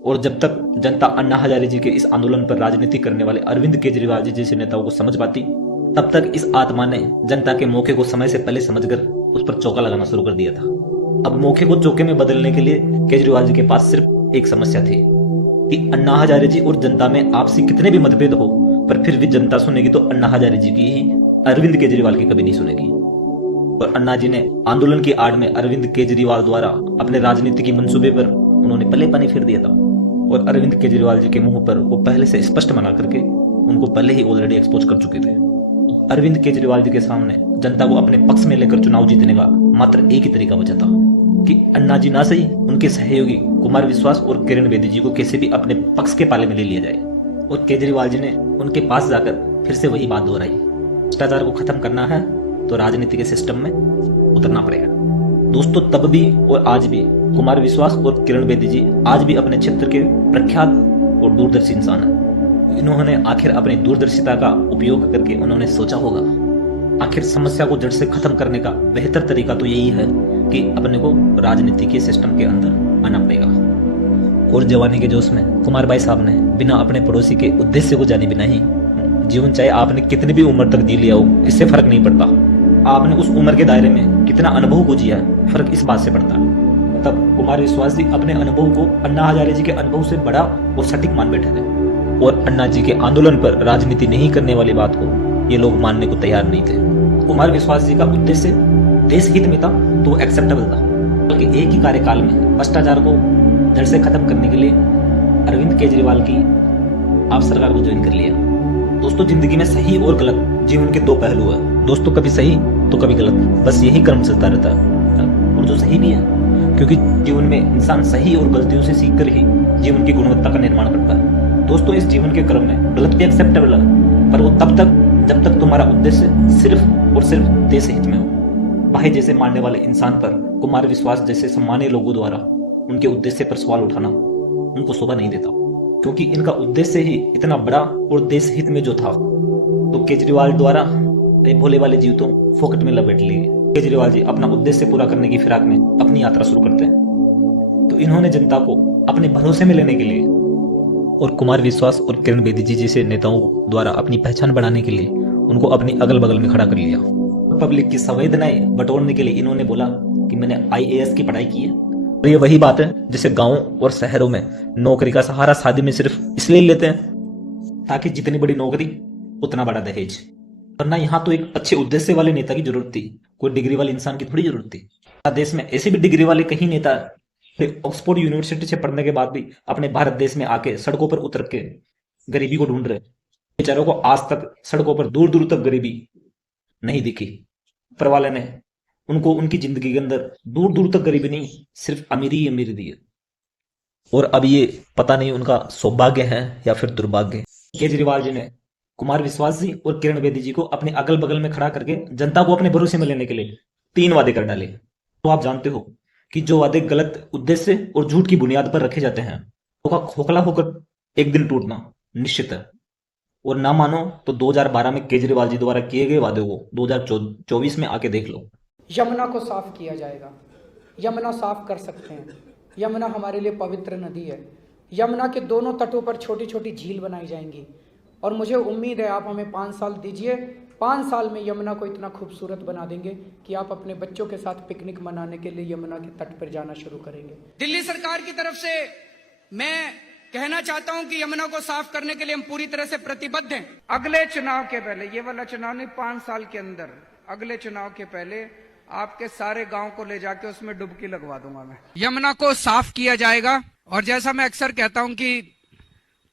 और जब तक जनता अन्ना हजारे जी के इस आंदोलन पर राजनीति करने वाले अरविंद केजरीवाल जी जैसे नेताओं को समझ पाती, तब तक इस आत्मा ने जनता के मौके को समय से पहले समझकर उस पर चौका लगाना शुरू कर दिया था। अब मौके को चौके में बदलने के लिए केजरीवाल जी के पास सिर्फ एक समस्या थी कि अन्ना हजारे जी और जनता में आपसी कितने भी मतभेद हो, पर फिर भी जनता सुनेगी तो अन्ना हजारे जी की ही, अरविंद केजरीवाल की कभी नहीं सुनेगी। और अन्ना जी ने आंदोलन की आड़ में अरविंद केजरीवाल द्वारा अपने राजनीति की मंसूबे पर उन्होंने पल्ले पानी फेर दिया था। और अरविंद केजरीवाल जी के मुंह पर वो पहले से स्पष्ट मना करके उनको पहले ही ऑलरेडी एक्सपोज कर चुके थे। अरविंद केजरीवाल जी के सामने जनता को अपने पक्ष में लेकर चुनाव जीतने का मात्र एक ही तरीका बचा था कि अन्ना जी ना सही, उनके सहयोगी कुमार विश्वास और किरण बेदी जी को कैसे भी अपने पक्ष के पाले में ले लिया जाए। और केजरीवाल जी ने उनके पास जाकर फिर से वही बात दोहराई, भ्रष्टाचार को खत्म करना है तो राजनीति के सिस्टम में उतरना पड़ेगा। दोस्तों, तब भी और आज भी कुमार विश्वास और किरण बेदी जी आज भी अपने क्षेत्र के प्रख्यात और दूरदर्शी इंसान हैं। इन्होंने आखिर अपनी दूरदर्शिता का उपयोग करके उन्होंने सोचा होगा, आखिर समस्या को जड़ से खत्म करने का बेहतर तरीका तो यही है कि अपने को राजनीति के सिस्टम के अंदर आना पड़ेगा। और जवानी के जोश में कुमार भाई साहब ने बिना अपने पड़ोसी के उद्देश्य को जाने बिना ही जीवन, चाहे आपने कितनी भी उम्र तक जी लिया हो, इससे फर्क नहीं पड़ता। आपने उस उम्र के दायरे में कितना अनुभव को जिया है, फर्क इस बात से पड़ता है। तब कुमार विश्वास जी अपने अनुभव को अन्ना हजारे जी के अनुभव से बड़ा और सटीक मान बैठे थे। और अन्ना जी के आंदोलन पर राजनीति नहीं करने वाली बात को ये लोग मानने को तैयार नहीं थे। कुमार विश्वास जी का उद्देश्य देश हित में था तो एक्सेप्टेबल था, बल्कि एक ही कार्यकाल में भ्रष्टाचार को जड़ से खत्म करने के लिए अरविंद केजरीवाल की आप सरकार को ज्वाइन कर लिया। दोस्तों, जिंदगी में सही और गलत जीवन के दो पहलू है दोस्तों, कभी सही तो कभी गलत, बस यही क्रम चलता रहता है। और जो सही भी है, क्योंकि जीवन में इंसान सही और गलतियों से सीखकर ही जीवन की गुणवत्ता का निर्माण करता है। दोस्तों, इस जीवन के क्रम में गलत भी एक्सेप्टेबल है, पर वो तब तक जब तक तुम्हारा उद्देश्य सिर्फ और सिर्फ देश हित में हो। भाई जैसे मानने वाले इंसान पर कुमार विश्वास जैसे सम्मानीय लोगों द्वारा उनके उद्देश्य पर सवाल उठाना उनको शोभा नहीं देता, क्योंकि इनका उद्देश्य ही इतना बड़ा और देश हित में जो था। तो केजरीवाल द्वारा भोले वाले जीव तो फोकट में लपेट लिए। केजरीवाल जी अपना उद्देश्य पूरा करने की फिराक में अपनी यात्रा शुरू करते हैं। तो इन्होंने जनता को अपने भरोसे में लेने के लिए और कुमार विश्वास और किरण बेदी जी जैसे नेताओं द्वारा अपनी पहचान बढ़ाने के लिए उनको अपनी अगल बगल में खड़ा कर लिया। पब्लिक की संवेदनाएं बटोरने के लिए इन्होंने बोला कि मैंने IAS की पढ़ाई की है। और ये वही बात है जैसे गांवों और शहरों में नौकरी का सहारा शादी में सिर्फ इसलिए लेते हैं ताकि जितनी बड़ी नौकरी उतना बड़ा दहेज, वरना यहाँ तो एक अच्छे उद्देश्य वाले नेता की जरूरत थी, कोई डिग्री वाले इंसान की थोड़ी जरूरत थी। देश में ऐसे भी डिग्री वाले कई नेता ऑक्सफोर्ड यूनिवर्सिटी से पढ़ने के बाद भी अपने भारत देश में आके सड़कों पर उतर के गरीबी को ढूंढ रहे। बेचारों को आज तक सड़कों पर दूर दूर तक गरीबी नहीं दिखी। ऊपर वाले ने उनको उनकी जिंदगी के अंदर दूर दूर तक गरीबी नहीं, सिर्फ अमीरी ही अमीरी दी है। और अब ये पता नहीं उनका सौभाग्य है या फिर दुर्भाग्य। केजरीवाल जी ने कुमार विश्वास जी और किरण बेदी जी को अपने अगल बगल में खड़ा करके जनता को अपने भरोसे में लेने के लिए 3 वादे कर डाले। तो आप जानते हो कि जो वादे गलत उद्देश्य और झूठ की बुनियाद पर रखे जाते हैं, तो खोखला होकर एक दिन टूटना निश्चित है। और ना मानो तो 2012 में केजरीवाल जी द्वारा किए गए वादे को 2024 में आके देख लो। यमुना को साफ किया जाएगा, यमुना साफ कर सकते हैं। यमुना हमारे लिए पवित्र नदी है। यमुना के दोनों तटों पर छोटी छोटी झील बनाई जाएंगी और मुझे उम्मीद है आप हमें 5 साल दीजिए, 5 साल में यमुना को इतना खूबसूरत बना देंगे कि आप अपने बच्चों के साथ पिकनिक मनाने के लिए यमुना के तट पर जाना शुरू करेंगे। दिल्ली सरकार की तरफ से मैं कहना चाहता हूं कि यमुना को साफ करने के लिए हम पूरी तरह से प्रतिबद्ध हैं। अगले चुनाव के पहले, ये वाला चुनाव नहीं, 5 साल के अंदर अगले चुनाव के पहले आपके सारे गांव को ले जाके उसमें डुबकी लगवा दूंगा मैं। यमुना को साफ किया जाएगा और जैसा मैं अक्सर कहता हूं कि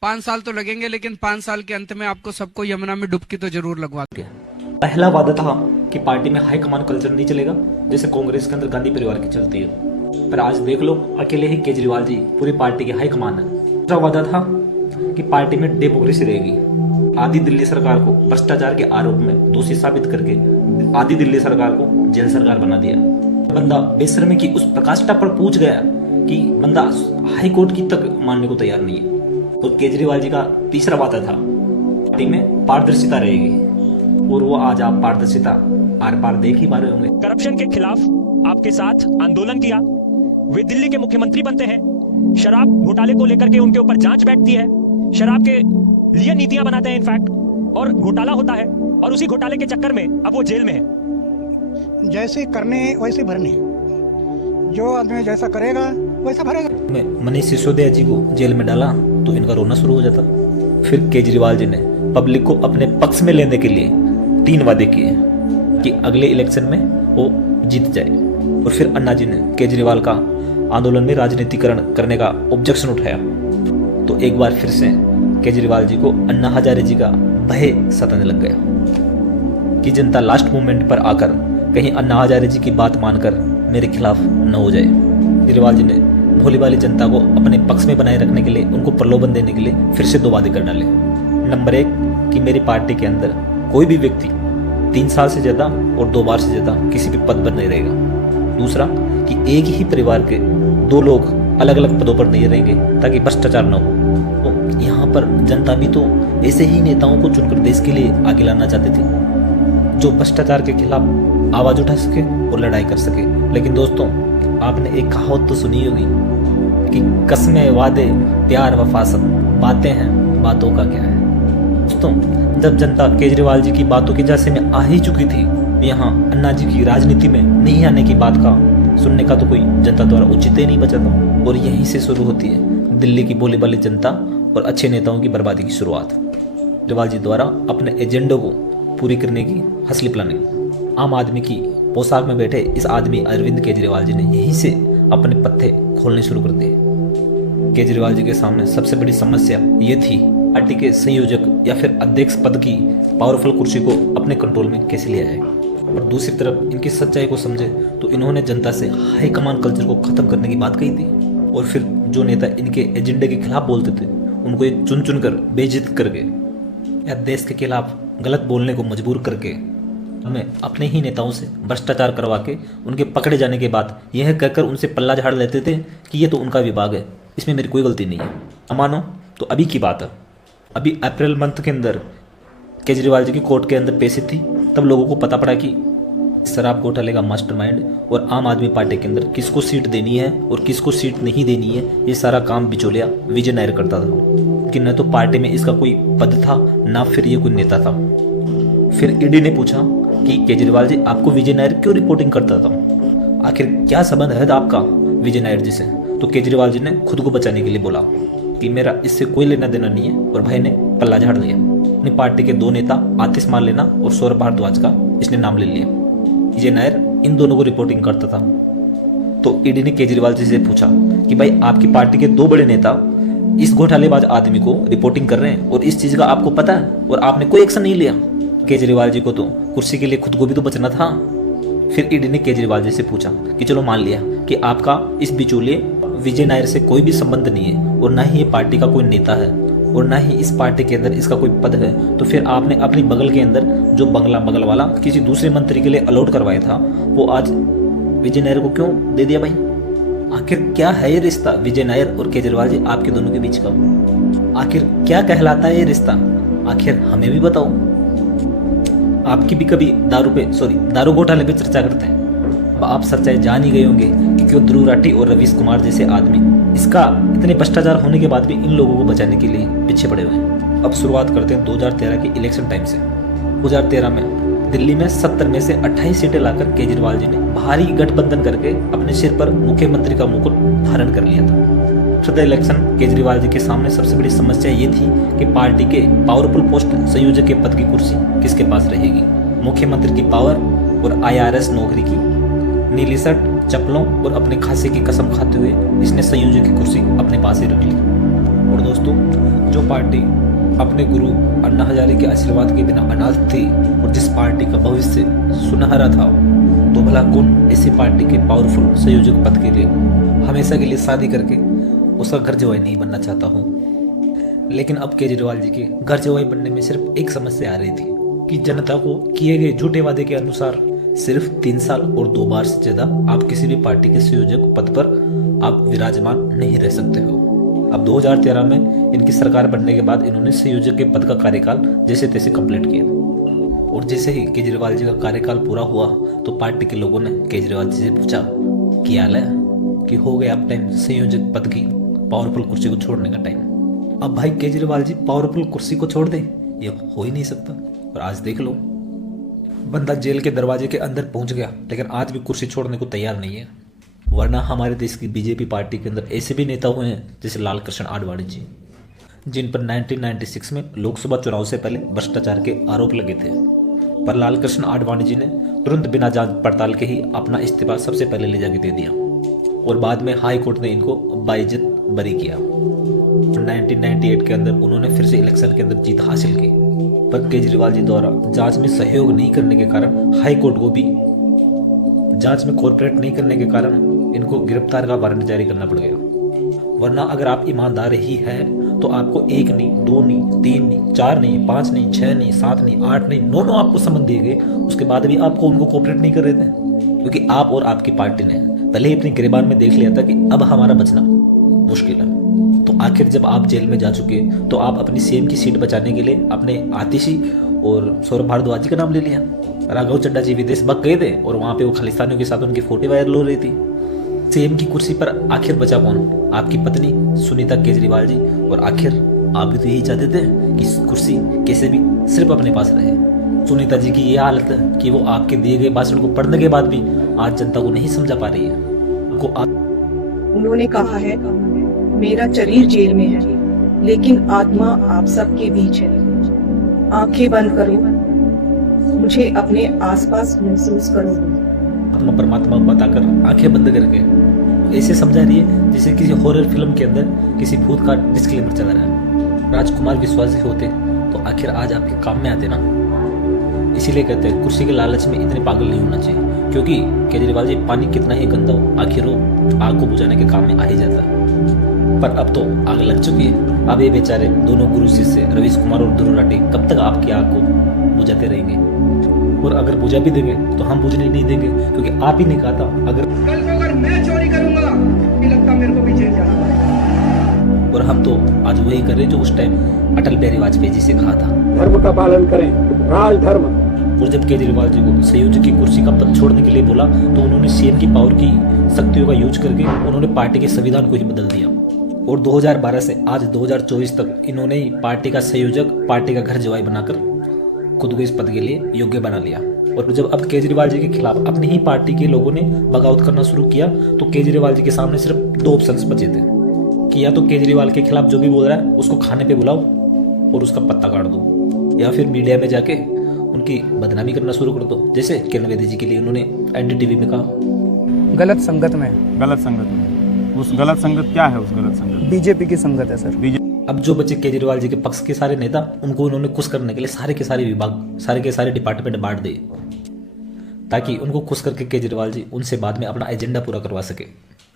5 साल तो लगेंगे, लेकिन 5 साल के अंत में आपको सबको यमुना में डुबकी तो जरूर लगवा देंगे। पहला वादा था कि पार्टी में हाई कमान कल्चर नहीं चलेगा, जैसे कांग्रेस के अंदर गांधी परिवार की चलती है। पर आज देख लो, अकेले ही केजरीवाल जी पूरी पार्टी की हाई कमान है। दूसरा वादा था कि पार्टी में डेमोक्रेसी रहेगी। आधी दिल्ली सरकार को भ्रष्टाचार के आरोप में दोषी साबित करके आधी दिल्ली सरकार को जेल सरकार बना दिया। बंदा बेशर्मी की उस प्रकाष्ठा पर पूछ गया कि बंदा हाई कोर्ट की तक मानने को तैयार नहीं है। तो केजरीवाल जी का तीसरा वादा था पार्टी में पारदर्शिता रहेगी, और वो आज आप पारदर्शिता आर पार देख ही पा रहे होंगे। करप्शन के खिलाफ आपके साथ आंदोलन किया, वे दिल्ली के मुख्यमंत्री बनते हैं, शराब घोटाले को लेकर के उनके ऊपर जांच बैठती है, शराब के लिए नीतियां बनाते हैं इनफैक्ट, और घोटाला होता है और उसी घोटाले के चक्कर में अब वो जेल में है। जैसे करने वैसे भरने, जो आदमी जैसा करेगा वैसा भरेगा। में मनीष सिसोदिया जी को जेल में डाला तो इनका रोना शुरू हो जाता। फिर केजरीवाल जी ने पब्लिक को अपने पक्ष में लेने के लिए 3 वादे किए कि अगले इलेक्शन में वो जीत जाए। और फिर अन्ना जी ने केजरीवाल का आंदोलन में राजनीतिकरण करने का ऑब्जेक्शन उठाया। तो एक बार फिर से केजरीवाल जी को अन्ना हजारे जी का भय सताने लग गया कि जनता लास्ट मोमेंट पर आकर कहीं अन्ना हजारे जी की बात मानकर मेरे खिलाफ न हो जाए। केजरीवाल जी ने भोली वाली जनता को अपने पक्ष में बनाए रखने के लिए, उनको प्रलोभन देने के लिए फिर से 2 वादे कर डाले। नंबर 1 कि मेरी पार्टी के अंदर कोई भी व्यक्ति 3 साल से ज़्यादा और 2 बार से ज़्यादा किसी भी पद पर नहीं रहेगा। दूसरा कि एक ही परिवार के 2 लोग अलग अलग पदों पर नहीं रहेंगे ताकि भ्रष्टाचार न हो। तो यहाँ पर जनता भी तो ऐसे ही नेताओं को चुनकर देश के लिए आगे लाना चाहती थी जो भ्रष्टाचार के खिलाफ आवाज उठा सके और लड़ाई कर सके। लेकिन दोस्तों, आपने एक कहावत तो सुनी होगी कि कस्में वादे प्यार वफासत, बातें हैं बातों का क्या है। दोस्तों, जब जनता केजरीवाल जी की बातों के झांसे में आ ही चुकी थी, यहाँ अन्ना जी की राजनीति में नहीं आने की बात का सुनने का तो कोई जनता द्वारा उचित ही नहीं बचा था। और यहीं से शुरू होती है दिल्ली की बोली वाली जनता और अच्छे नेताओं की बर्बादी की शुरुआत। केजरीवाल जी द्वारा अपने एजेंडों को पूरी करने की हसली प्लानिंग। आम आदमी की पोशाक में बैठे इस आदमी अरविंद केजरीवाल जी ने यहीं से अपने पत्ते खोलने शुरू कर दिए। केजरीवाल जी के सामने सबसे बड़ी समस्या ये थी पार्टी के संयोजक या फिर अध्यक्ष पद की पावरफुल कुर्सी को अपने कंट्रोल में कैसे लिया जाए। और दूसरी तरफ इनकी सच्चाई को समझे तो इन्होंने जनता से हाई कमांड कल्चर को खत्म करने की बात कही थी। और फिर जो नेता इनके एजेंडे के खिलाफ बोलते थे उनको ये चुन चुन कर बेइज्जत करके या देश के खिलाफ गलत बोलने को मजबूर करके हमें अपने ही नेताओं से भ्रष्टाचार करवा के उनके पकड़े जाने के बाद यह कहकर उनसे पल्ला झाड़ लेते थे कि ये तो उनका विभाग है, इसमें मेरी कोई गलती नहीं है। मानो तो अभी की बात है, अभी अप्रैल मंथ के अंदर केजरीवाल जी की कोर्ट के अंदर पेशी थी, तब लोगों को पता पड़ा कि शराब घोटाले का मास्टरमाइंड और आम आदमी पार्टी के अंदर किसको सीट देनी है और किसको सीट नहीं देनी है, ये सारा काम बिचौलिया विजय नायर करता था। कि न तो पार्टी में इसका कोई पद था, ना फिर ये कोई नेता था। फिर ईडी ने पूछा कि केजरीवाल जी आपको विजय नायर क्यों रिपोर्टिंग करता था, आखिर क्या संबंध है आपका विजय नायर जी से। तो केजरीवाल जी ने खुद को बचाने के लिए बोला कि मेरा इससे कोई लेना देना नहीं है, और भाई ने पल्ला झाड़ दिया। अपनी पार्टी के 2 नेता आतिश मारलेना और सौरभ भारद्वाज का इसने नाम ले लिया। विजय नायर इन दोनों को रिपोर्टिंग करता था। तो ईडी ने केजरीवाल जी से पूछा कि भाई आपकी पार्टी के 2 बड़े नेता इस घोटालेबाज आदमी को रिपोर्टिंग कर रहे हैं और इस चीज का आपको पता है और आपने कोई एक्शन नहीं लिया। केजरीवाल जी को तो कुर्सी के लिए खुद को भी तो बचना था। फिर ईडी ने केजरीवाल जी से पूछा कि चलो मान लिया कि आपका इस बिचौलिए विजय नायर से कोई भी संबंध नहीं है और ना ही ये पार्टी का कोई नेता है और ना ही इस पार्टी के अंदर इसका कोई पद है, तो फिर आपने अपनी बगल के अंदर जो बगल वाला किसी दूसरे मंत्री के लिए अलॉट करवाया था वो आज विजय नायर को क्यों दे दिया भाई। आखिर क्या है ये रिश्ता विजय नायर और केजरीवाल जी आपके दोनों के बीच का, आखिर क्या कहलाता है ये रिश्ता, आखिर हमें भी बताओ। आपकी भी कभी दारू घोटाले पे चर्चा करते हैं। अब आप सच्चाई जान ही गए होंगे कि क्यों ध्रुव राठी और रवीश कुमार जैसे आदमी इसका इतने भ्रष्टाचार होने के बाद भी इन लोगों को बचाने के लिए पीछे पड़े हुए हैं। अब शुरुआत करते हैं 2013 के इलेक्शन टाइम से। 2013 में दिल्ली में 70 में से 28 सीटें लाकर केजरीवाल जी ने भारी गठबंधन करके अपने सिर पर मुख्यमंत्री का मुकुट धारण कर लिया था। सदर इलेक्शन केजरीवाल जी के सामने सबसे बड़ी समस्या ये थी कि पार्टी के पावरफुल पोस्ट संयोजक के पद की कुर्सी किसके पास रहेगी। मुख्यमंत्री की पावर और IRS नौकरी की नीली शर्ट, चप्पलों और अपने खांसी की कसम खाते हुए इसने संयोजक की कुर्सी अपने पास ही रख ली। और दोस्तों, जो पार्टी अपने गुरु अन्ना हजारे के आशीर्वाद के बिना अनाथ थी और जिस पार्टी का भविष्य सुनहरा था, तो भला कौन इसी पार्टी के पावरफुल संयोजक पद के लिए हमेशा के लिए शादी करके उसका घर जवाई नहीं बनना चाहता हूँ। लेकिन अब केजरीवाल जी के घर जवाई बनने में सिर्फ एक समस्या आ रही थी कि जनता को किए गए झूठे वादे के अनुसार सिर्फ 3 साल और 2 बार से ज्यादा आप किसी भी पार्टी के संयोजक पद पर आप विराजमान नहीं रह सकते हो। अब 2013 में इनकी सरकार बनने के बाद इन्होंने संयोजक के पद का कार्यकाल जैसे तैसे कंप्लीट किया। और जैसे ही केजरीवाल जी का कार्यकाल पूरा हुआ तो पार्टी के लोगों ने केजरीवाल जी से पूछा क्या हाल है कि हो गया अब टाइम संयोजक पद की पावरफुल कुर्सी को छोड़ने का टाइम। अब भाई केजरीवाल जी पावरफुल कुर्सी को छोड़ दे, ये हो ही नहीं सकता। और आज देख लो, बंदा जेल के दरवाजे के अंदर पहुंच गया लेकिन आज भी कुर्सी छोड़ने को तैयार नहीं है। वरना हमारे देश की बीजेपी पार्टी के अंदर ऐसे भी नेता हुए हैं जैसे लाल कृष्ण आडवाणी जी, जिन पर 1996 में लोकसभा चुनाव से पहले भ्रष्टाचार के आरोप लगे थे, पर लाल कृष्ण आडवाणी जी ने तुरंत बिना जांच पड़ताल के ही अपना इस्तीफा सबसे पहले ले जाके दे दिया और बाद में हाई कोर्ट ने इनको बाइज्जत बरी किया। 1998 के अंदर उन्होंने फिर से इलेक्शन के अंदर जीत हासिल की, पर केजरीवाल जी द्वारा जांच में सहयोग नहीं करने के कारण हाई कोर्ट को भी जांच में कोऑपरेट नहीं करने के कारण इनको गिरफ्तार का वारंट जारी करना पड़ गया। वरना अगर आप ईमानदार ही है तो आपको 1 नहीं, 2 नहीं, 3 नहीं, 4 नहीं, 5 नहीं, 6 नहीं, 7 नहीं, 8 नहीं, 9 आपको समन दिए गए, उसके बाद भी आपको उनको कोऑपरेट नहीं कर रहे थे, क्योंकि आप और आपकी पार्टी ने पहले ही अपनी गिरबान में देख लिया था कि अब हमारा बचना मुश्किल है। तो आखिर जब आप जेल में जा चुके तो आप अपनी सीएम की सीट बचाने के लिए अपने आतिशी और सौरभ भारद्वाज जी का नाम ले लिया। राघव चड्ढा जी विदेश भाग गए थे और वहां पे वो खालिस्तानियों के साथ उनकी फोटो वायरल हो रही थी। सीएम की कुर्सी पर आखिर बचा कौन? आपकी पत्नी सुनीता केजरीवाल जी। और आखिर आप भी तो यही चाहते थे कि कुर्सी कैसे भी सिर्फ अपने पास रहे। सुनीता जी की ये हालत है कि वो आपके दिए गए भाषण को पढ़ने के बाद भी आज जनता को नहीं समझा पा रही है। उन्होंने कहा है, मेरा शरीर जेल में है लेकिन आत्मा आप सबके बीच है। आंखें बंद करो, मुझे अपने आसपास महसूस करो। आत्मा परमात्मा को बताकर आंखें बंद करके ऐसे समझा रही है जैसे किसी हॉरर फिल्म के अंदर किसी भूत का डिस्क्लेमर चला रहा है। राजकुमार विश्वासी होते तो आखिर आज आपके काम में आते ना। इसीलिए कहते हैं कुर्सी के लालच में इतने पागल नहीं होना चाहिए, क्योंकि केजरीवाल जी पानी कितना ही गंदा हो आखिर वो आग को बुझाने के काम में आ ही जाता है। पर अब तो आग लग चुकी है। अब ये बेचारे दोनों गुरु शिष्य रवीश कुमार और ध्रुव राठी कब तक आपकी आग को बुझाते रहेंगे? और अगर बुझा भी देंगे तो हम बुझने नहीं देंगे, क्योंकि आप ही ने कहा था अगर कल को अगर मैं चोरी करूंगा नहीं लगता मेरे को भी जेल जाना पड़ेगा। और हम तो आज वही कर रहे जो उस टाइम अटल बिहारी वाजपेयी जी से कहा था, धर्म का पालन करें, राजधर्म। और जब केजरीवाल जी को संयोजक की कुर्सी का पद छोड़ने के लिए बोला तो उन्होंने सीएम की पावर की शक्तियों का यूज करके उन्होंने पार्टी के संविधान को ही बदल दिया। और 2012 से आज 2024 तक इन्होंने ही पार्टी का संयोजक, पार्टी का घर जवाई बनाकर खुद को इस पद के लिए योग्य बना लिया। और जब अब केजरीवाल जी के खिलाफ अपनी ही पार्टी के लोगों ने बगावत करना शुरू किया तो केजरीवाल जी के सामने सिर्फ 2 ऑप्शंस बचे थे कि या तो केजरीवाल के खिलाफ जो भी बोल रहा है उसको खाने पे बुलाओ और उसका पत्ता काट दो, या फिर मीडिया में जाके उनकी बदनामी करना शुरू कर दो, जैसे किरण बेदी जी के लिए उन्होंने एनडीटीवी में कहा। गलत संगत में, गलत संगत में। उस गलत संगत क्या है? उस गलत संगत बीजेपी की संगत है सर। अब जो बचे केजरीवाल जी के पक्ष के सारे नेता, उनको उन्होंने खुश करने के लिए सारे के सारे विभाग, सारे के सारे डिपार्टमेंट बांट दिए ताकि उनको खुश करके केजरीवाल जी उनसे बाद में अपना एजेंडा पूरा करवा सके।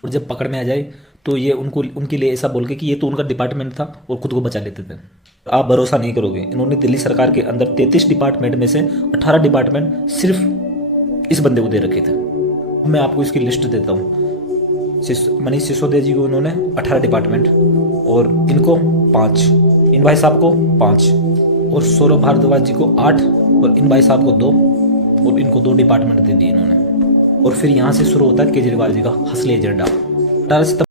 और जब पकड़ में आ जाए तो ये उनके लिए ऐसा बोल के कि ये तो उनका डिपार्टमेंट था और खुद को बचा लेते थे। आप भरोसा नहीं करोगे, इन्होंने दिल्ली सरकार के अंदर 33 डिपार्टमेंट में से 18 डिपार्टमेंट सिर्फ इस बंदे को दे रखे थे। मैं आपको इसकी लिस्ट देता हूँ। मनीष सिसोदिया जी को उन्होंने 18 डिपार्टमेंट, और इनको 5, इन भाई साहब को 5, और सौरभ भारद्वाज जी को 8, और इन भाई साहब को 2, और इनको 2 डिपार्टमेंट दे दिए इन्होंने। और फिर यहाँ से शुरू होता है केजरीवाल जी का हसले एजेंडा। 18